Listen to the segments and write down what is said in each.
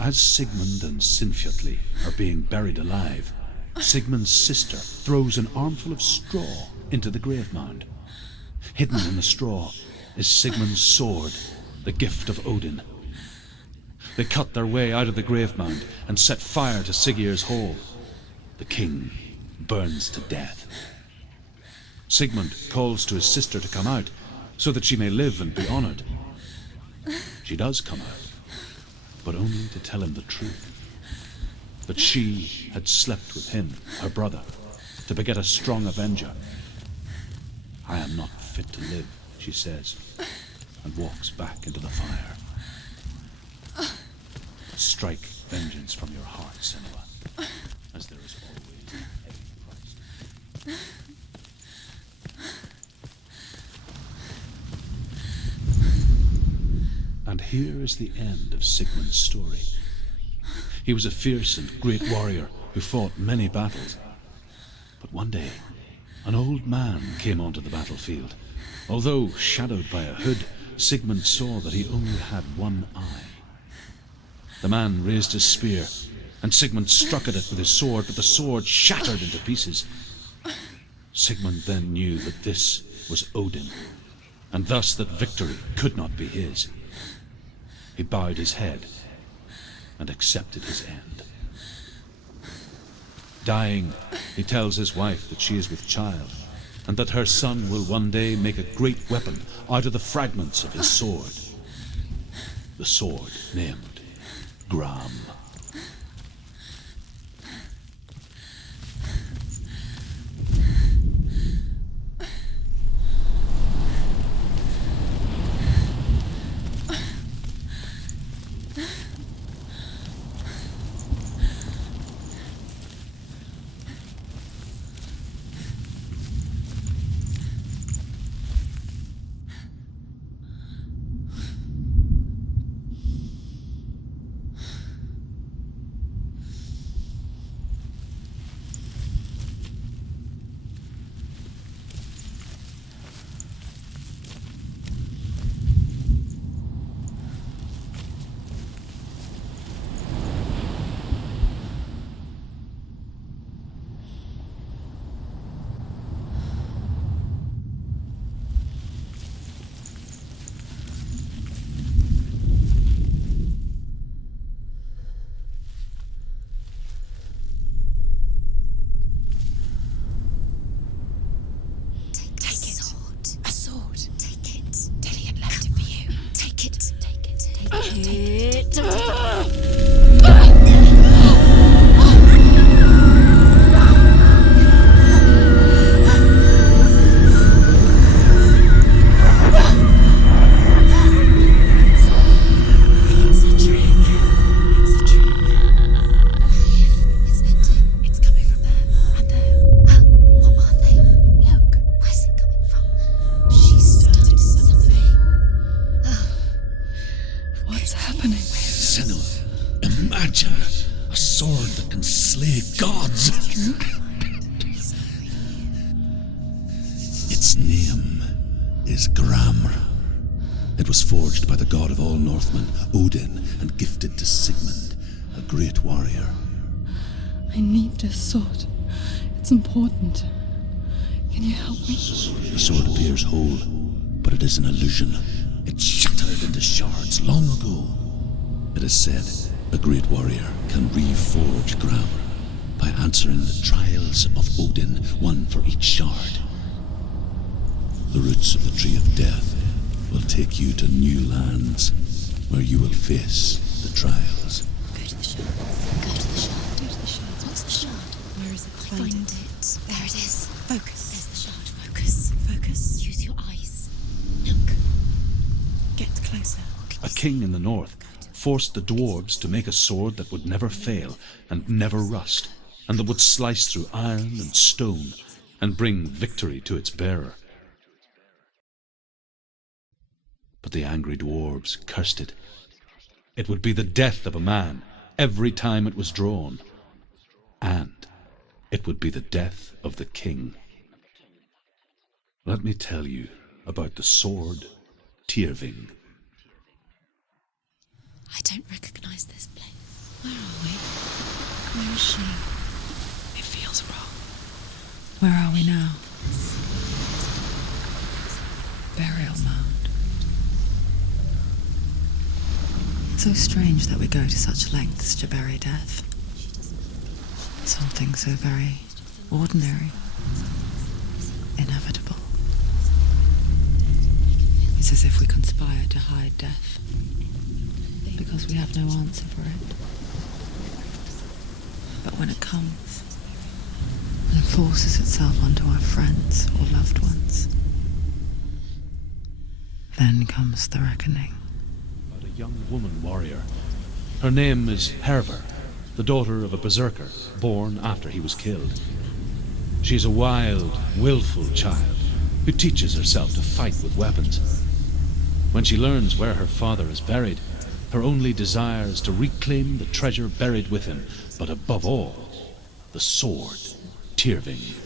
As Sigmund and Sinfjotli are being buried alive, Sigmund's sister throws an armful of straw into the grave mound. Hidden in the straw is Sigmund's sword, the gift of Odin. They cut their way out of the grave mound and set fire to Siggeir's hall. The king burns to death. Sigmund calls to his sister to come out so that she may live and be honored. She does come out, but only to tell him the truth. That she had slept with him, her brother, to beget a strong avenger. I am not fit to live, she says, and walks back into the fire. Strike vengeance from your heart, Senua, as there is always a price. And here is the end of Sigmund's story. He was a fierce and great warrior who fought many battles. But one day, an old man came onto the battlefield. Although shadowed by a hood, Sigmund saw that he only had one eye. The man raised his spear, and Sigmund struck at it with his sword, but the sword shattered into pieces. Sigmund then knew that this was Odin, and thus that victory could not be his. He bowed his head and accepted his end. Dying, he tells his wife that she is with child, and that her son will one day make a great weapon out of the fragments of his sword. The sword named Gram. Its name is Gram. It was forged by the god of all Northmen, Odin, and gifted to Sigmund, a great warrior. I need this sword. It's important. Can you help me? The sword appears whole, but it is an illusion. It shattered into shards long ago. It is said a great warrior can reforge Gram by answering the trials of Odin, one for each shard. The roots of the Tree of Death will take you to new lands where you will face the trials. Go to the shard. Go to the shard. Go to the shard. What's the shard? Where is it? Find it. There it is. Focus. There's the shard. Focus. Focus. Use your eyes. Look. Get closer. A king in the north forced the dwarves to make a sword that would never fail and never rust, and that would slice through iron and stone and bring victory to its bearer. But the angry dwarves cursed it. It would be the death of a man every time it was drawn. And it would be the death of the king. Let me tell you about the sword Tyrving. I don't recognize this place. Where are we? Where is she? It feels wrong. Where are we now? Burial mound. So strange that we go to such lengths to bury death. Something so very ordinary, inevitable. It's as if we conspire to hide death, because we have no answer for it. But when it comes, and it forces itself onto our friends or loved ones, then comes the reckoning. About a young woman warrior. Her name is Herver, the daughter of a berserker, born after he was killed. She is a wild, willful child who teaches herself to fight with weapons. When she learns where her father is buried, her only desire is to reclaim the treasure buried with him, but above all, the sword Tyrving.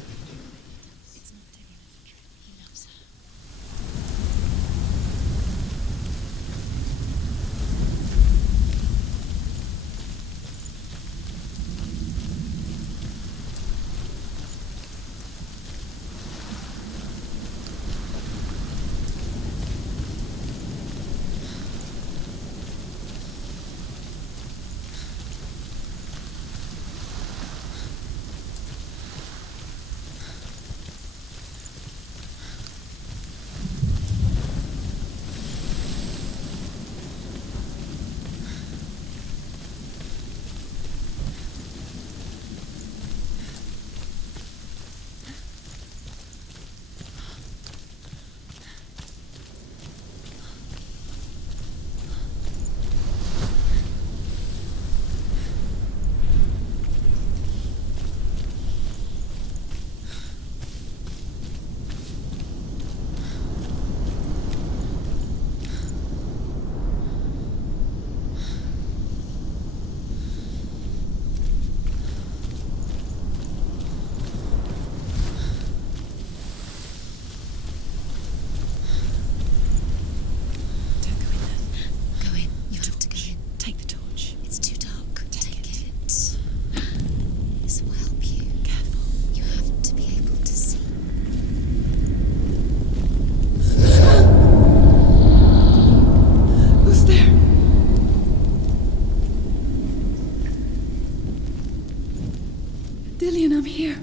Dillion, I'm here.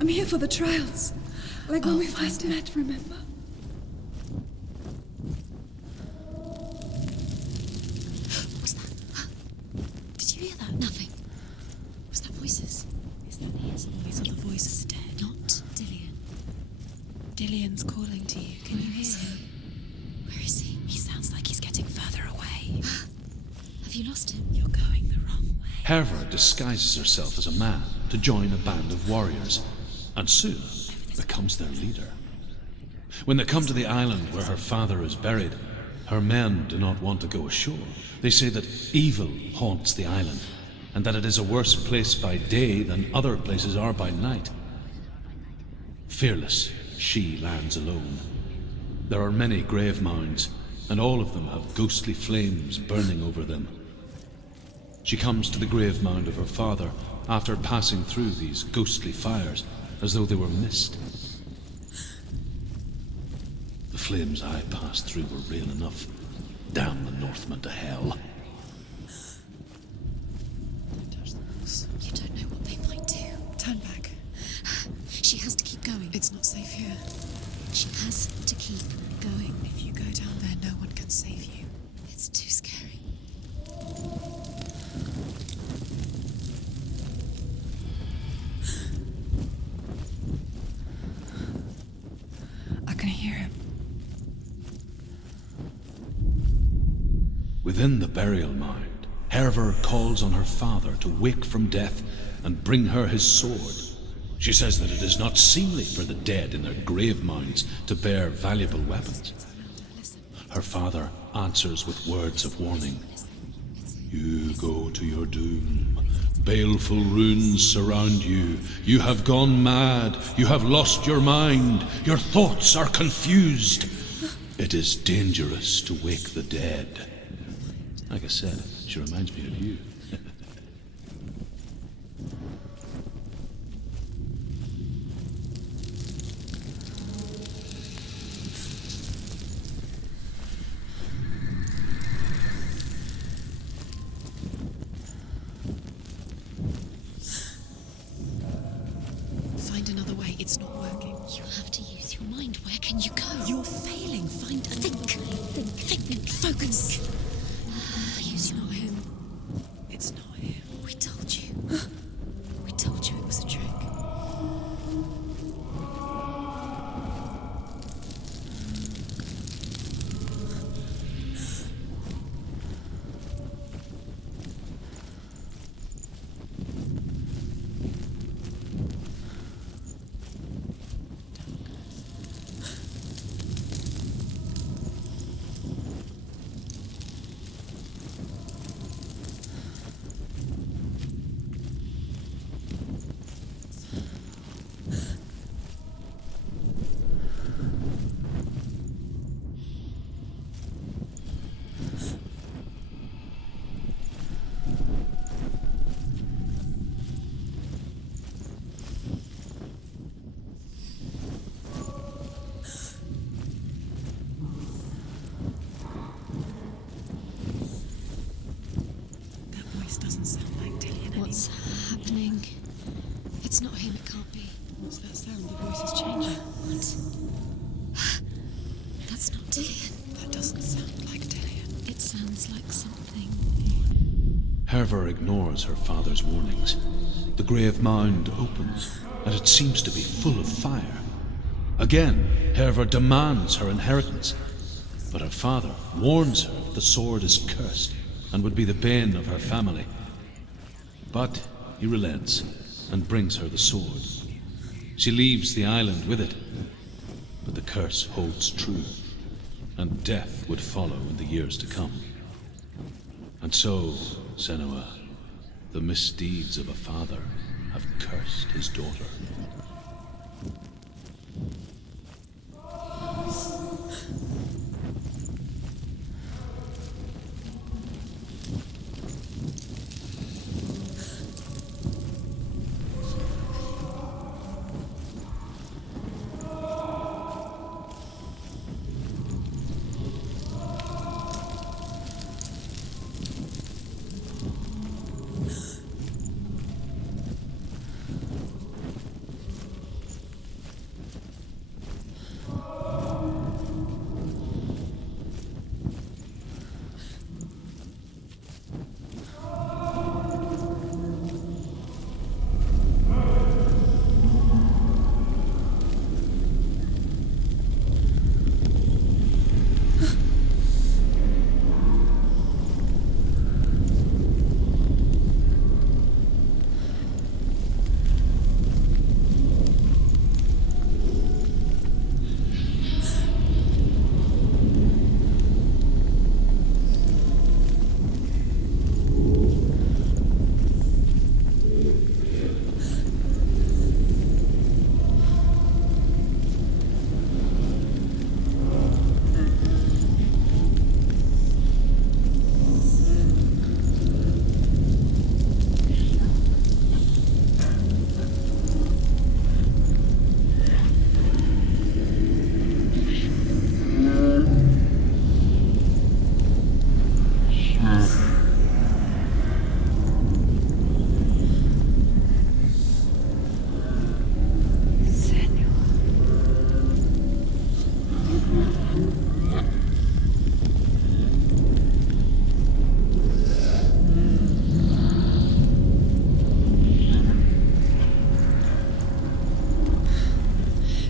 I'm here for the trials. Like when we first met, remember? What's that? Did you hear that? Nothing. Was that voices? Is that his voice or the voice of the dead? Not Dillion. Dillion's calling to you. Can you hear him? Where is he? He sounds like he's getting further away. Have you lost him? You're going the wrong way. Herver disguises herself as a man to join a band of warriors, and soon becomes their leader. When they come to the island where her father is buried, her men do not want to go ashore. They say that evil haunts the island, and that it is a worse place by day than other places are by night. Fearless, she lands alone. There are many grave mounds, and all of them have ghostly flames burning over them. She comes to the grave mound of her father after passing through these ghostly fires as though they were mist. The flames I passed through were real enough. Damn the Northmen to hell. You don't know what they might do. Turn back. She has to keep going. It's not safe here. She has to keep going. If you go down there, no one can save you. It's too scary. I can hear him. Within the burial mound, Herver calls on her father to wake from death and bring her his sword. She says that it is not seemly for the dead in their grave mounds to bear valuable weapons. Her father answers with words of warning. You go to your doom. Baleful runes surround you. You have gone mad. You have lost your mind. Your thoughts are confused. It is dangerous to wake the dead. Like I said, she reminds me of you. Find another way. It's not working. You have to use your mind. Where can you go? You're failing. Find another way. Think. Focus. Use your him. It's not him. We told you. We told you it was a trick. Doesn't sound like Dillion anymore. What's happening? It's not him, it can't be. What's that sound? The voice is changing. What? That's not Dillion. That doesn't sound like Dillion. It sounds like something. Herver ignores her father's warnings. The grave mound opens, and it seems to be full of fire. Again, Herver demands her inheritance, but her father warns her the sword is cursed and would be the bane of her family. But he relents and brings her the sword. She leaves the island with it, but the curse holds true, and death would follow in the years to come. And so, Senua, the misdeeds of a father have cursed his daughter.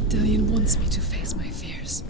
Dillion wants me to face my fears.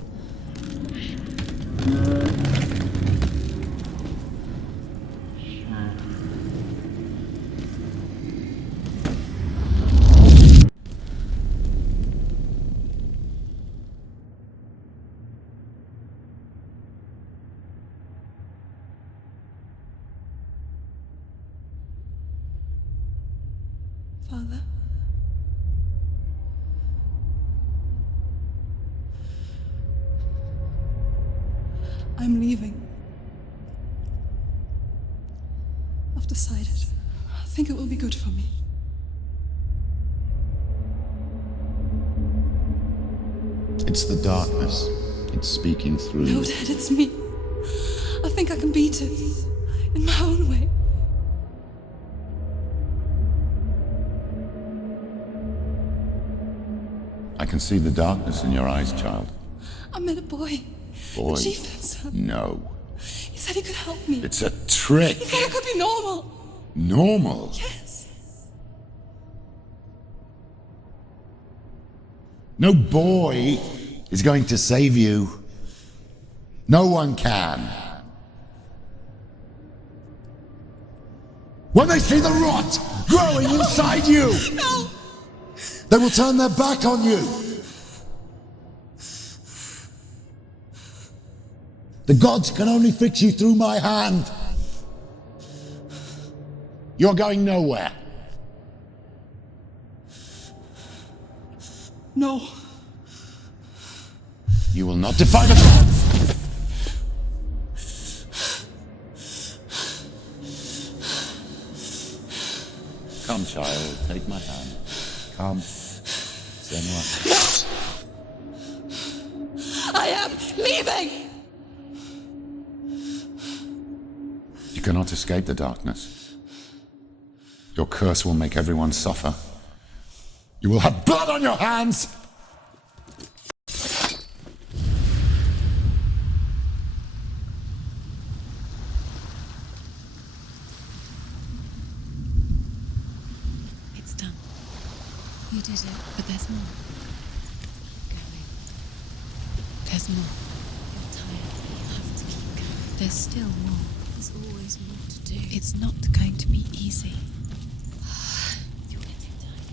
I'm leaving. I've decided. I think it will be good for me. It's the darkness. It's speaking through No, you. Dad, it's me. I think I can beat it. In my own way. I can see the darkness in your eyes, child. I met a boy. Boy. The chief had some. No. He said he could help me. It's a trick. He said I could be normal. Normal? Yes. No boy is going to save you. No one can. When they see the rot growing inside you, No! they will turn their back on you. The gods can only fix you through my hand. You're going nowhere. No. You will not defy the gods. Come, child, take my hand. Come. Senua. I am leaving! You cannot escape the darkness. Your curse will make everyone suffer. You will have blood on your hands! It's done. You did it, but there's more. Keep going. There's more. You're tired. You have to keep going. There's still more. There's always more to do. It's not going to be easy. You're getting tired.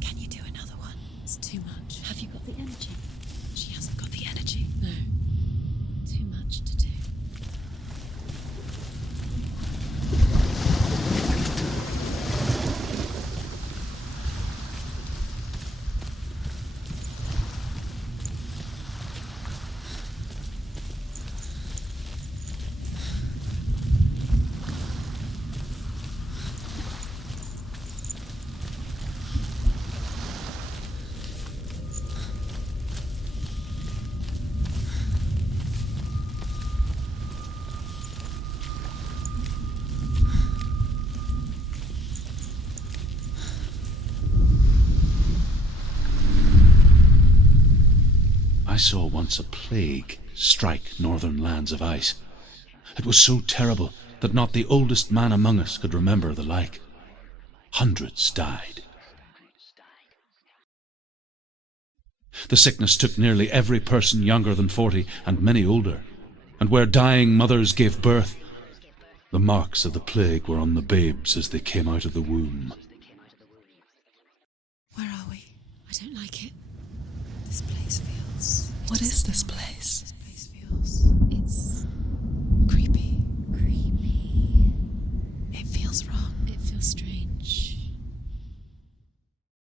Can you do another one? It's too much. Have you got the energy? She hasn't got the energy. No. Too much to do. I saw once a plague strike northern lands of ice. It was so terrible that not the oldest man among us could remember the like. Hundreds died. The sickness took nearly every person younger than 40 and many older, and where dying mothers gave birth, the marks of the plague were on the babes as they came out of the womb. Where are we? I don't like it. This place feels... What is this place?